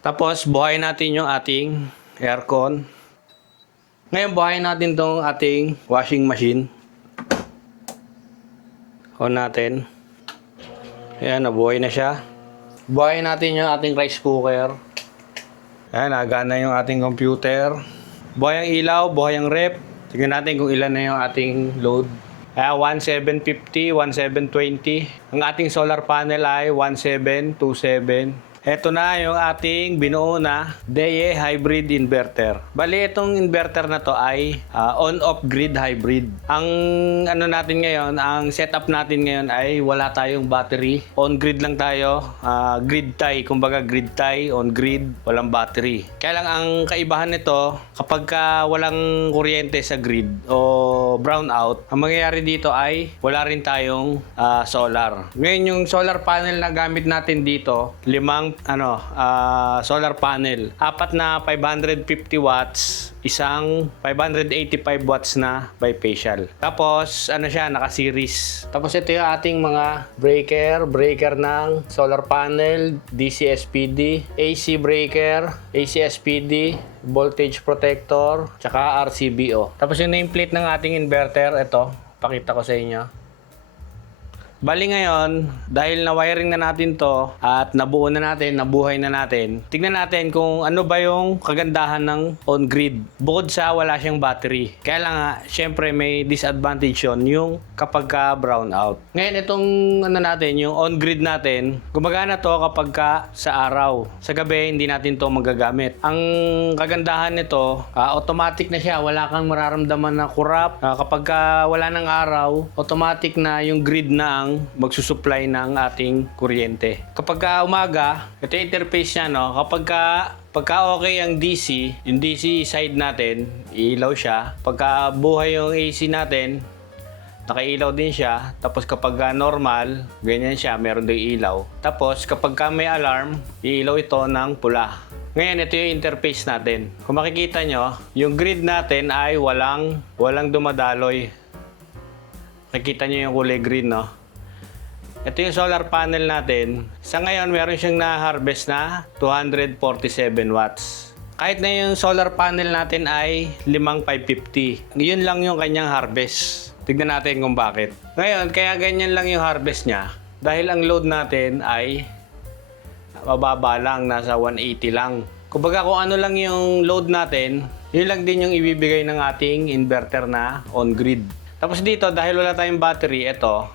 Tapos, buhayin natin yung ating aircon. Ngayon, buhayin natin tong ating washing machine. On natin. Ayan, nabuhay na siya. Buhayin natin yung ating rice cooker. Ayan, nagana yung ating computer. Buhay ang ilaw, buhay ang rep. Tignan natin kung ilan na yung ating load. 1750, 1720. Ang ating solar panel ay 1727. Ito na yung ating binuo na DE hybrid inverter. Bali, itong inverter na to ay on-off grid hybrid. Ang ano natin ngayon, ang setup natin ngayon ay wala tayong battery. On grid lang tayo, grid tie, kumbaga grid tie, on grid, walang battery. Kaya lang ang kaibahan nito, kapag walang kuryente sa grid o brownout, ang mangyayari dito ay wala rin tayong solar. Ngayon yung solar panel na gamit natin dito, limang solar panel. Apat na 550 watts, isang 585 watts na bifacial. Tapos, siya, naka-series. Tapos ito yung ating mga breaker ng solar panel, DC SPD, AC breaker, AC SPD, voltage protector, tsaka RCBO. Tapos yung nameplate ng ating inverter, ito, pakita ko sa inyo. Bali ngayon, dahil na-wiring na natin to at nabuo na natin, nabuhay na natin, tignan natin kung ano ba yung kagandahan ng on-grid. Bukod sa wala siyang battery. Kaya lang syempre may disadvantage yun, yung kapag ka brownout. Ngayon, itong natin, yung on-grid natin, gumagana to kapag sa araw. Sa gabi, hindi natin to magagamit. Ang kagandahan nito, automatic na siya. Wala kang mararamdaman na kurap. Kapag wala ng araw, automatic na yung grid na ang magsusupply ng ating kuryente. Kapag umaga, ito yung interface niya, no? Pagka okay ang DC, yung DC side natin, ilaw siya. Pagka buhay yung AC natin, nakailaw din siya. Tapos kapag normal, ganyan siya, meron din ilaw. Tapos kapag may alarm, iilaw ito ng pula. Ngayon, ito yung interface natin. Kung makikita nyo, yung grid natin ay walang dumadaloy. Nakikita nyo yung kulay green, no? Ito yung solar panel natin. Sa ngayon, meron siyang na-harvest na 247 watts. Kahit na yung solar panel natin ay 550. Yun lang yung kanyang harvest. Tignan natin kung bakit. Ngayon, kaya ganyan lang yung harvest niya. Dahil ang load natin ay mababa lang, nasa 180 lang. Kumbaga kung ano lang yung load natin, yun lang din yung ibibigay ng ating inverter na on-grid. Tapos dito, dahil wala tayong battery, ito,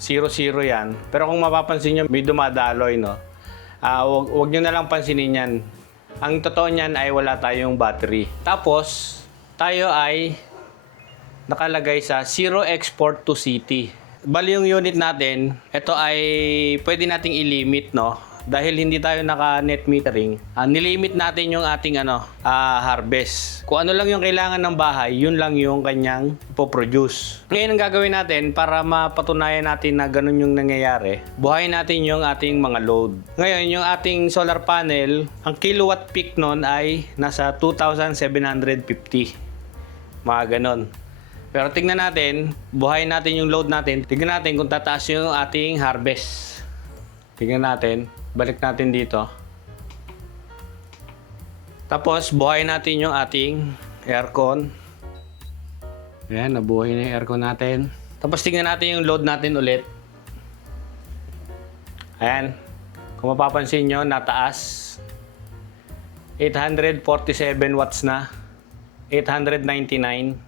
0-0 yan. Pero kung mapapansin nyo, may dumadaloy, no? Wag nyo na lang pansinin yan. Ang totoo niyan ay wala tayong battery. Tapos, tayo ay nakalagay sa zero export to city. Bali yung unit natin, ito ay pwede nating i-limit, no? Dahil hindi tayo naka-net metering, nilimit natin yung ating harvest. Kung ano lang yung kailangan ng bahay, yun lang yung kanyang ipoproduce. Ngayon ang gagawin natin para mapatunayan natin na ganun yung nangyayari, buhayin natin yung ating mga load. Ngayon, yung ating solar panel, ang kilowatt peak nun ay nasa 2,750. Mga ganon. Pero tingnan natin, buhayin natin yung load natin. Tingnan natin kung tataas yung ating harvest. Tingnan natin. Balik natin dito. Tapos, buhayin natin yung ating aircon. Ayan, nabuhay na yung aircon natin. Tapos, tingnan natin yung load natin ulit. Ayan. Kung mapapansin nyo, nataas. 847 watts na. 899.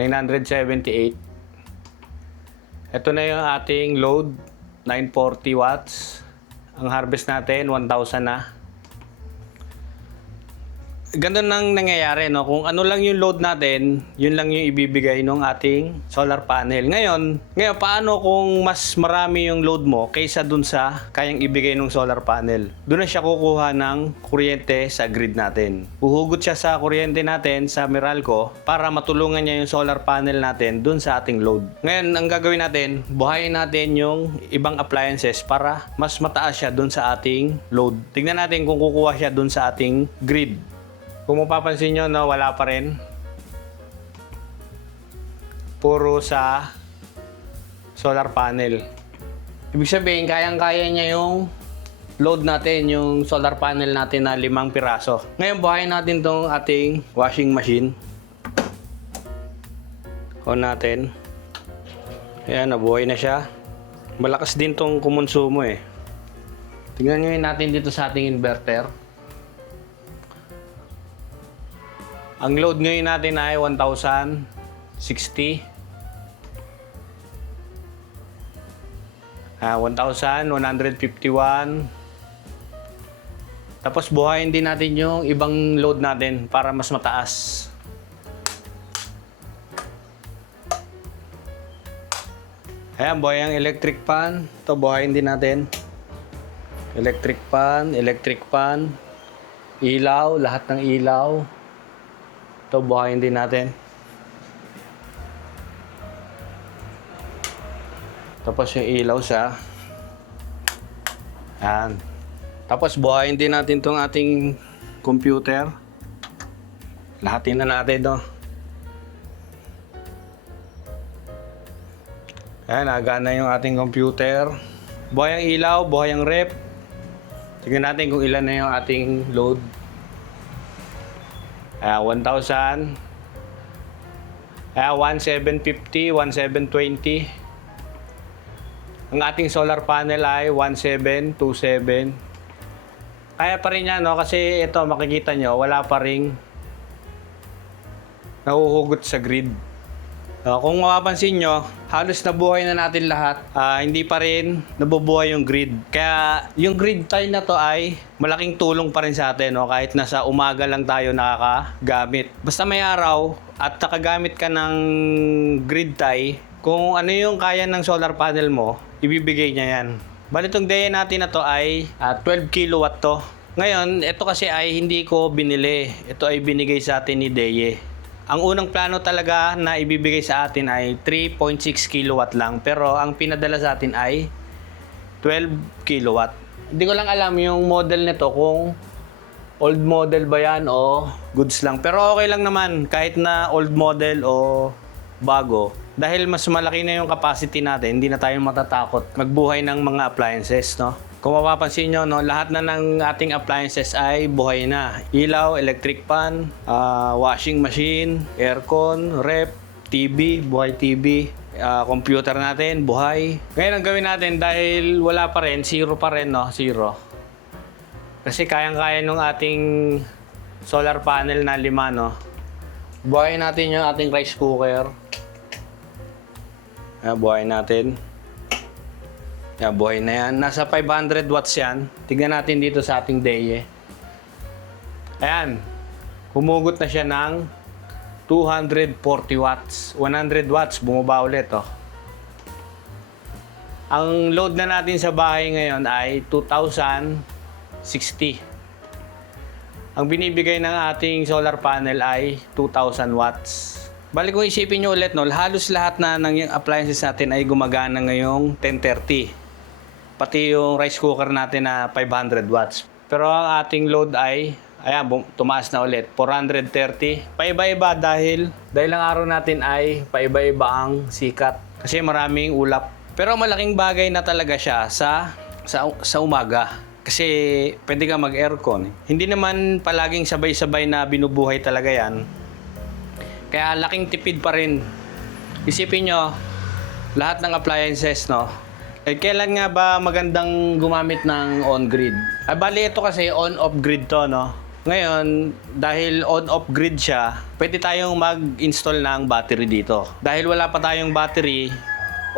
978. Ito na yung ating load. 940 watts. Ang harvest natin 1,000 na. Ganun nang nangyayari, no? Kung ano lang yung load natin, yun lang yung ibibigay ng ating solar panel. Ngayon, paano kung mas marami yung load mo kaysa dun sa kayang ibigay ng solar panel? Doon na siya kukuha ng kuryente sa grid natin. Huhugot siya sa kuryente natin sa Meralco para matulungan niya yung solar panel natin dun sa ating load. Ngayon, ang gagawin natin, buhayin natin yung ibang appliances para mas mataas siya dun sa ating load. Tignan natin kung kukuha siya dun sa ating grid. Kung mapapansin nyo, no, wala pa rin. Puro sa solar panel. Ibig sabihin, kayang-kaya niya yung load natin yung solar panel natin na 5 piraso. Ngayon, buhayin natin tong ating washing machine. On natin. Ayan, nabuhay na siya. Malakas din tong kumonsumo eh. Tingnan nyo natin dito sa ating inverter. Ang load ngayon natin ay 1,060. 1,151. Tapos buhayin din natin yung ibang load natin para mas mataas. Ayan, buhay ang electric fan. Ito, buhayin din natin. Electric fan, ilaw, lahat ng ilaw. Ito, buhayin din natin. Tapos yung ilaw siya. Ayan. Tapos buhayin din natin itong ating computer. Lahatin na natin ito. Ayan, nagana yung ating computer. Buhay ang ilaw, buhay ang rep. Tingnan natin kung ilan na yung ating load. 1,000. 1,750, 1,720. Ang ating solar panel ay 1,727. Kaya pa rin yan, no? Kasi ito, makikita nyo, wala pa rin nahuhugot sa grid. Kung mapapansin nyo, halos nabuhay na natin lahat. Hindi pa rin nabubuhay yung grid. Kaya yung grid tie na to ay malaking tulong pa rin sa atin. No? Kahit nasa umaga lang tayo nakakagamit. Basta may araw at nakagamit ka ng grid tie, kung ano yung kaya ng solar panel mo, ibibigay niya yan. Bali itong DEA natin na to ay 12 kilowatt to. Ngayon, ito kasi ay hindi ko binili. Ito ay binigay sa atin ni DEA. Ang unang plano talaga na ibibigay sa atin ay 3.6 kilowatt lang. Pero ang pinadala sa atin ay 12 kilowatt. Hindi ko lang alam yung model nito kung old model ba yan o goods lang. Pero okay lang naman kahit na old model o bago. Dahil mas malaki na yung capacity natin, hindi na tayo matatakot magbuhay ng mga appliances, no? Kung mapapansin nyo, no, lahat na ng ating appliances ay buhay na. Ilaw, electric fan, washing machine, aircon, rep, TV, buhay TV, computer natin, buhay. Ngayon ang gawin natin dahil wala pa rin, zero pa rin, no? Zero. Kasi kayang-kaya nung ating solar panel na 5, no? Buhayin natin yung ating rice cooker. Buhayin natin. Buhay na yan. Nasa 500 watts yan. Tignan natin dito sa ating DEA. Ayan. Humugot na siya ng 240 watts. 100 watts. Bumaba ulit. Oh. Ang load na natin sa bahay ngayon ay 2,060. Ang binibigay ng ating solar panel ay 2,000 watts. Balik kung isipin nyo ulit, no, halos lahat na ng appliances natin ay gumagana ngayong 1030. Pati yung rice cooker natin na 500 watts. Pero ang ating load ay, ayan, tumaas na ulit, 430. Paiba-iba dahil ang araw natin ay paiba-iba ang sikat. Kasi maraming ulap. Pero malaking bagay na talaga siya sa umaga. Kasi pwede ka mag-aircon. Hindi naman palaging sabay-sabay na binubuhay talaga yan. Kaya laking tipid pa rin. Isipin nyo, lahat ng appliances, no? Kailan nga ba magandang gumamit ng on-grid? Bali ito kasi on-off grid to, no? Ngayon, dahil on-off grid siya, pwede tayong mag-install ng battery dito. Dahil wala pa tayong battery,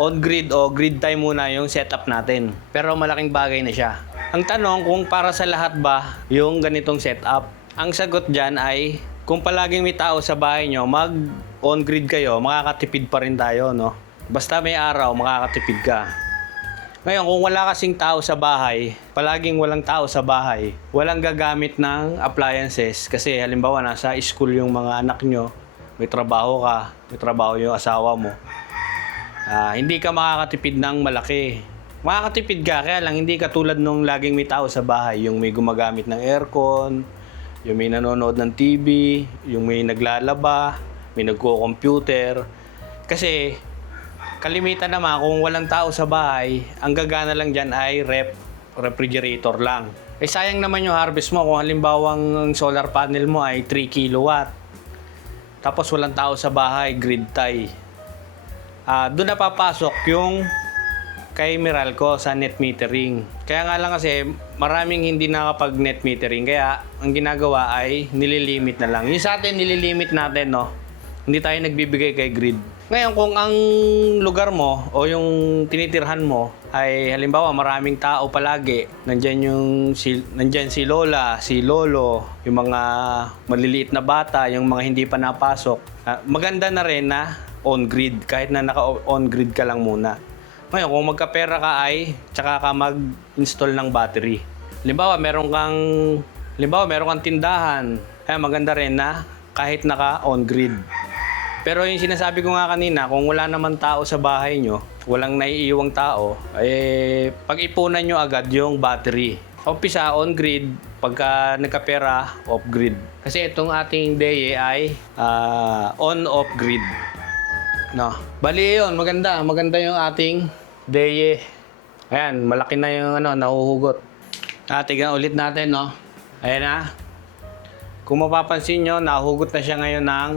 on-grid o grid tie muna yung setup natin. Pero malaking bagay na siya. Ang tanong kung para sa lahat ba yung ganitong setup? Ang sagot dyan ay kung palaging may tao sa bahay nyo, mag-on-grid kayo, makakatipid pa rin tayo, no? Basta may araw, makakatipid ka. Ngayon, kung wala kasing tao sa bahay, palaging walang tao sa bahay, walang gagamit ng appliances kasi halimbawa nasa school yung mga anak nyo, may trabaho ka, may trabaho yung asawa mo, hindi ka makakatipid ng malaki. Makakatipid ka, kaya lang hindi ka tulad nung laging may tao sa bahay, yung may gumagamit ng aircon, yung may nanonood ng TV, yung may naglalaba, may nagko-computer. Kasi kalimitan naman kung walang tao sa bahay, ang gagana lang dyan ay rep, refrigerator lang. Eh sayang naman yung harvest mo kung halimbawa ang solar panel mo ay 3 kilowatt. Tapos walang tao sa bahay, grid tie. Doon na papasok yung kay Meralco sa net metering. Kaya nga lang kasi maraming hindi nakapag net metering. Kaya ang ginagawa ay nililimit na lang. Yung sa atin nililimit natin, no? Hindi tayo nagbibigay kay grid. Ngayon kung ang lugar mo o yung tinitirhan mo ay halimbawa maraming tao palagi, nandyan si lola, si lolo, yung mga maliliit na bata, yung mga hindi pa napasok, maganda na rin na on grid kahit na naka on grid ka lang muna. Ngayon, kung magkapera ka ay tsaka ka mag-install ng battery. Halimbawa, meron kang tindahan. Kaya maganda rin na kahit naka on-grid. Pero yung sinasabi ko nga kanina, kung wala naman tao sa bahay nyo, walang naiiwang tao, pag-ipunan nyo agad yung battery. Umpisa on-grid, pagka nagkapera, off-grid. Kasi itong ating DE ay on-off grid. No. Bali yun, maganda yung ating DE. Ayan, malaki na yung nahuhugot. Tignan ulit natin, no. Ayan na. Kung mapapansin nyo, nahuhugot na siya ngayon ng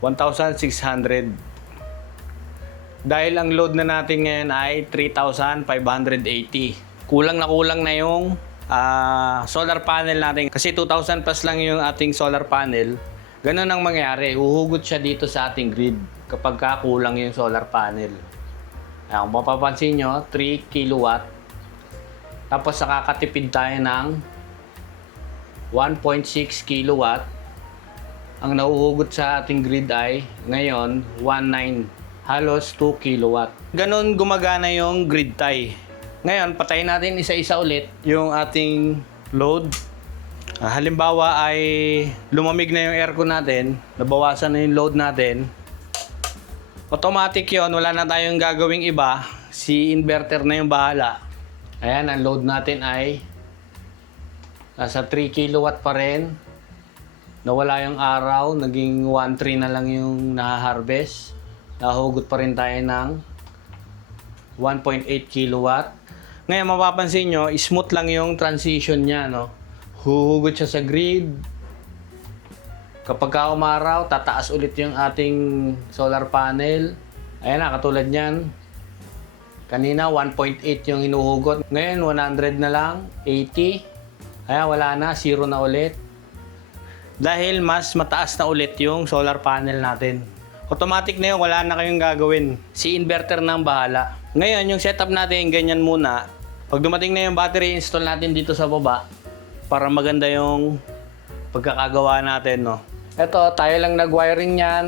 1,600. Dahil ang load na natin ngayon ay 3,580. Kulang na yung solar panel natin. Kasi 2,000 plus lang yung ating solar panel. Ganun ang mangyari. Huhugot siya dito sa ating grid kapag kulang yung solar panel. Kung mapapansin nyo, 3 kilowatt. Tapos nakakatipid tayo ng 1.6 kilowatt. Ang nahuhugot sa ating grid ay ngayon 1.9. Halos 2 kilowatt. Ganon gumagana yung grid tie. Ngayon, patayin natin isa-isa ulit yung ating load. Halimbawa ay lumamig na yung aircon natin, nabawasan na yung load natin. Automatic yon, wala na tayong gagawing iba. Si inverter na yung bahala. Ayan, ang load natin ay nasa 3 kilowatt pa rin. Nawala yung araw, naging 1.3 na lang yung nahaharvest. Nahugot pa rin tayo ng 1.8 kilowatt. Ngayon, mapapansin nyo, smooth lang yung transition niya, no? Huhugot siya sa grid. Kapag umaraw, tataas ulit yung ating solar panel. Ayan na, katulad niyan. Kanina, 1.8 yung hinuhugot. Ngayon, 100 na lang, 80. Ayan, wala na, 0 na ulit. Dahil mas mataas na ulit yung solar panel natin. Automatic na yun, wala na kayong gagawin. Si inverter na ang bahala. Ngayon, yung setup natin, ganyan muna. Pag dumating na yung battery, install natin dito sa baba para maganda yung pagkakagawa natin, no? Ito, tayo lang nag-wiring yan.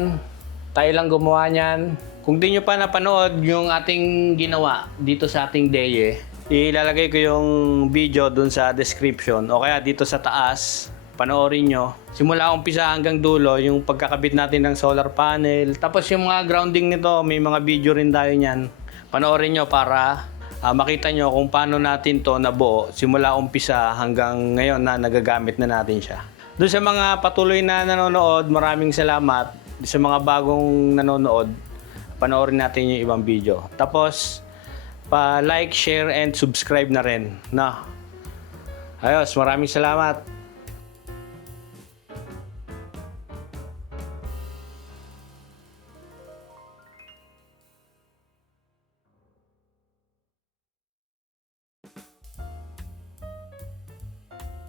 Tayo lang gumawa niyan. Kung di nyo pa napanood yung ating ginawa dito sa ating DE, ilalagay ko yung video dun sa description o kaya dito sa taas. Panoorin nyo. Simula umpisa hanggang dulo, yung pagkakabit natin ng solar panel. Tapos yung mga grounding nito, may mga video rin tayo niyan. Panoorin nyo para makita nyo kung paano natin to nabuo. Simula umpisa hanggang ngayon na nagagamit na natin siya. Doon sa mga patuloy na nanonood, maraming salamat. Sa mga bagong nanonood, panoorin natin yung ibang video. Tapos, pa-like, share, and subscribe na rin. Ayos, maraming salamat.